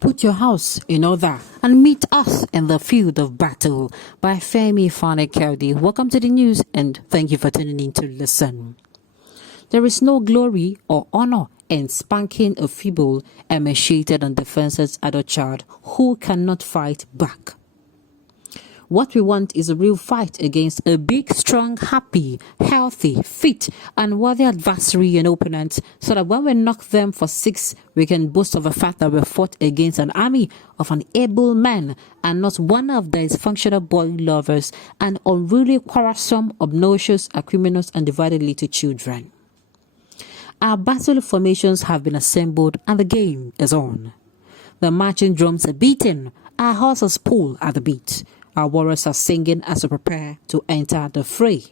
Put your house in order and meet us in the field of battle by Femi Fani-Kayode. Welcome to the news and thank you for tuning in to listen. There is no glory or honor in spanking a feeble, emaciated and defenseless adult child who cannot fight back. What we want is a real fight against a big, strong, happy, healthy, fit, and worthy adversary and opponent, so that when we knock them for 6, we can boast of the fact that we fought against an army of an able man and not one of these functional boy lovers and unruly, quarrelsome, obnoxious, acrimonious, and divided little children. Our battle formations have been assembled and the game is on. The marching drums are beating, our horses pull at the beat. Our warriors are singing as we prepare to enter the fray.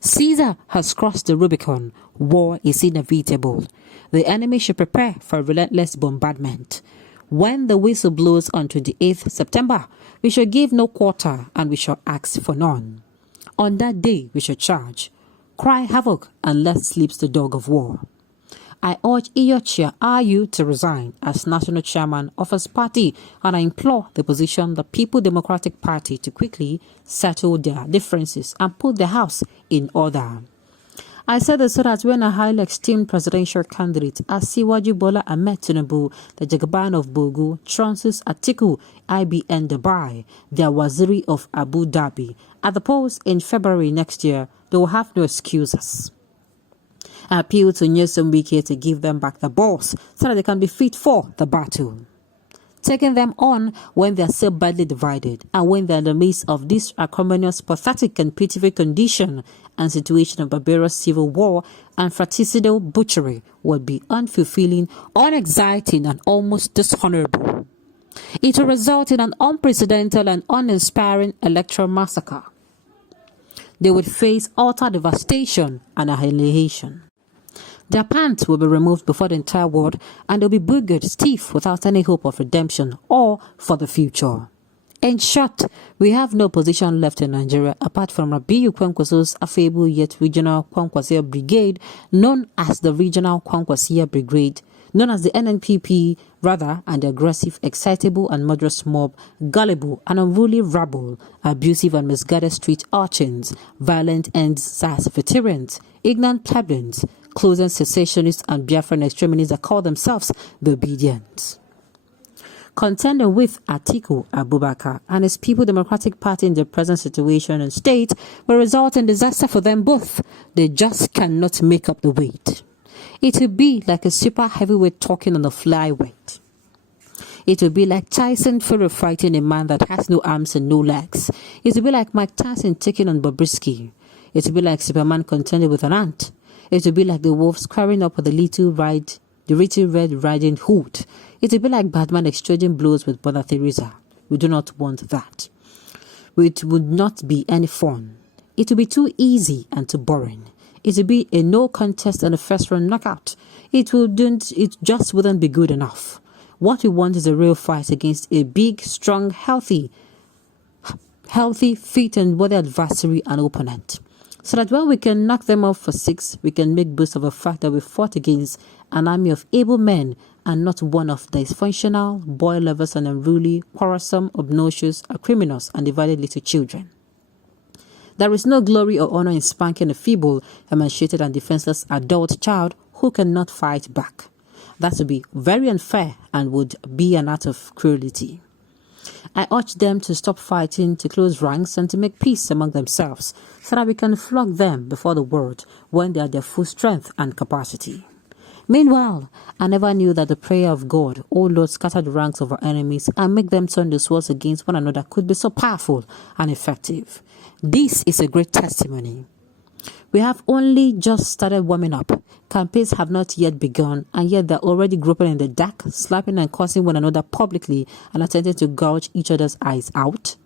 Caesar has crossed the Rubicon. War is inevitable. The enemy should prepare for relentless bombardment. When the whistle blows on 28th September, we shall give no quarter and we shall ask for none. On that day we shall charge, cry havoc and let sleep the dog of war. I urge Iyorchia Ayu to resign as national chairman of his party, and I implore the opposition, the People Democratic Party, to quickly settle their differences and put the house in order. I said this so that when a highly esteemed presidential candidate, Asiwaju Bola Ahmed Tinubu, the Jagaban of Bogu, Francis Atiku, IBN Dubai, the Waziri of Abu Dhabi, at the polls in February next year, they will have no excuses. I appeal to Nyesom Wike to give them back the balls so that they can be fit for the battle. Taking them on when they are so badly divided and when they are in the midst of this acrimonious, pathetic and pitiful condition and situation of barbarous civil war and fratricidal butchery would be unfulfilling, unexciting and almost dishonorable. It will result in an unprecedented and uninspiring electoral massacre. They would face utter devastation and annihilation. Their pants will be removed before the entire world and they'll be boogered stiff without any hope of redemption or for the future. In short, we have no position left in Nigeria apart from Rabiu Kwankwaso's affable yet regional Kwankwasia Brigade, known as the Regional Kwankwasia Brigade, known as the NNPP, rather, and the aggressive, excitable and murderous mob, gullible and unruly rabble, abusive and misguided street urchins, violent and SARS veterans, ignorant plebeians, closing secessionists and Biafran extremists that call themselves the obedient. Contending with Atiku Abubakar and his People Democratic Party in the present situation and state will result in disaster for them both. They just cannot make up the weight. It will be like a super heavyweight talking on a flyweight. It will be like Tyson Fury fighting a man that has no arms and no legs. It will be like Mike Tyson taking on Bobrisky. It will be like Superman contending with an ant. It will be like the wolf squaring up with the Little Red Riding Hood. It will be like Batman exchanging blows with Mother Teresa. We do not want that. It would not be any fun. It will be too easy and too boring. It will be a no contest and a first round knockout. It just wouldn't be good enough. What we want is a real fight against a big, strong, healthy, fit and worthy adversary and opponent. So that when we can knock them off for 6, we can make boast of the fact that we fought against an army of able men and not one of dysfunctional, boy lovers and unruly, quarrelsome, obnoxious, acrimonious and divided little children. There is no glory or honor in spanking a feeble, emaciated and defenseless adult child who cannot fight back. That would be very unfair and would be an act of cruelty. I urge them to stop fighting, to close ranks and to make peace among themselves so that we can flog them before the world when they are their full strength and capacity. Meanwhile, I never knew that the prayer of God, O Lord, scatter the ranks of our enemies and make them turn the swords against one another could be so powerful and effective. This is a great testimony. We have only just started warming up. Campaigns have not yet begun, and yet they're already groping in the dark, slapping and cursing one another publicly and attempting to gouge each other's eyes out.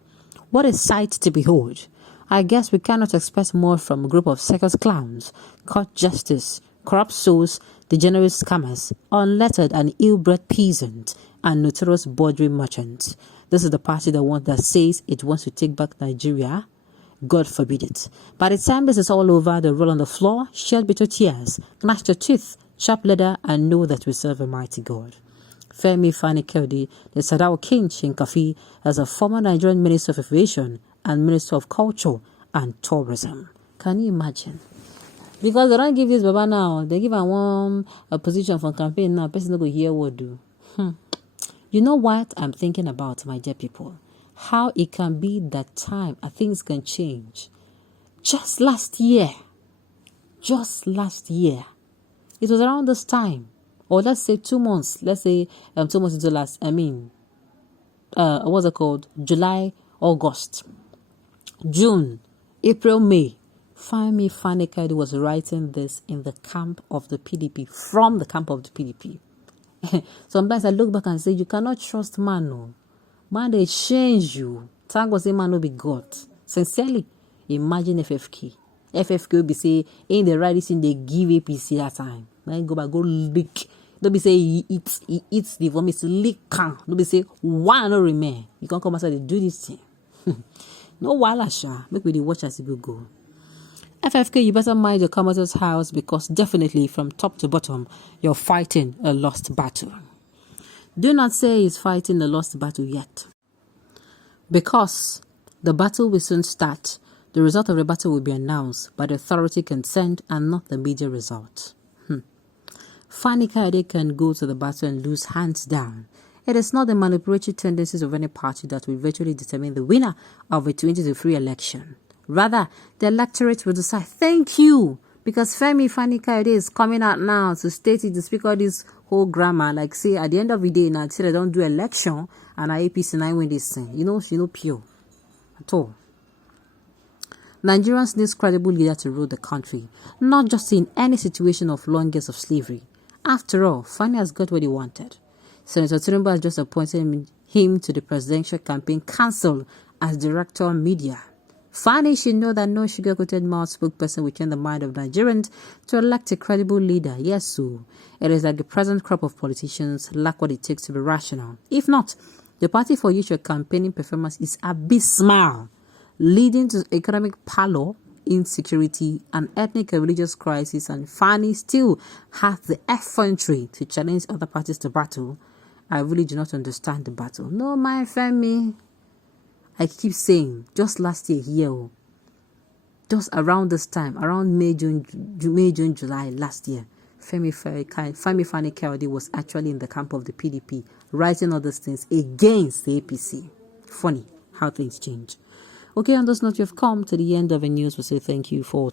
What a sight to behold. I guess we cannot expect more from a group of circus clowns, court justice, corrupt souls, degenerate scammers, unlettered and ill-bred peasants, and notorious boardroom merchants. This is the party that says it wants to take back Nigeria. God forbid it. By the time this is all over, they roll on the floor, shed bitter tears, gnash their teeth, sharp leather, and know that we serve a mighty God. Femi Fani-Kayode, the Sadao King Shinkafi, as a former Nigerian Minister of Aviation and Minister of Culture and Tourism. Can you imagine? Because they don't give this Baba now, they give a position for campaign now, person don't go hear what do. You know what I'm thinking about, my dear people? How it can be that time things can change. Just last year, it was around this time, or let's say 2 months, 2 months into last, what's it called? July, August, June, April, May. Femi Fani-Kayode was writing this in the camp of the PDP, from the camp of the PDP. Sometimes I look back and say, you cannot trust man, no. Man, they change you. Thank God say man no be God. Sincerely, imagine FFK. FFK will be say, in the right thing they give APC that time. Man, go back, go lick. Don't be say he eats the vomit, lick can. Don't be say, why no remain? You can't come outside and do this thing. No wala sha. Make we the watch as you go. FFK, you better mind your commoner's house, because definitely from top to bottom, you're fighting a lost battle. Do not say he's fighting a lost battle yet, because the battle will soon start. The result of the battle will be announced by the authority concerned and not the media result. Fani-Kayode can go to the battle and lose hands down. It is not the manipulatory tendencies of any party that will virtually determine the winner of a 2023 election. Rather, the electorate will decide. Thank you, because Femi Fani-Kayode is coming out now to state it, to speak all this whole grammar. Like, say, at the end of the day, now, say they don't do election, and our APC now win this thing. You know, she no pure at all. Nigerians need credible leader to rule the country, not just in any situation of long years of slavery. After all, Fani has got what he wanted. Senator Tinubu has just appointed him to the Presidential Campaign Council as Director of Media. Fani should know that no sugar-coated mouth spokesperson will change the mind of Nigerians to elect a credible leader. Yes, so it is like the present crop of politicians lack what it takes to be rational. If not, the party for which your campaigning performance is abysmal, leading to economic pallor, insecurity, and ethnic and religious crisis, and Fani still has the effrontery to challenge other parties to battle. I really do not understand the battle. No, my family. I keep saying, just last year, just around this time, around May, June, July last year, Femi Fani-Kayode was actually in the camp of the PDP, writing all these things against the APC. Funny how things change. Okay, on this note, you've come to the end of the news. We'll say thank you for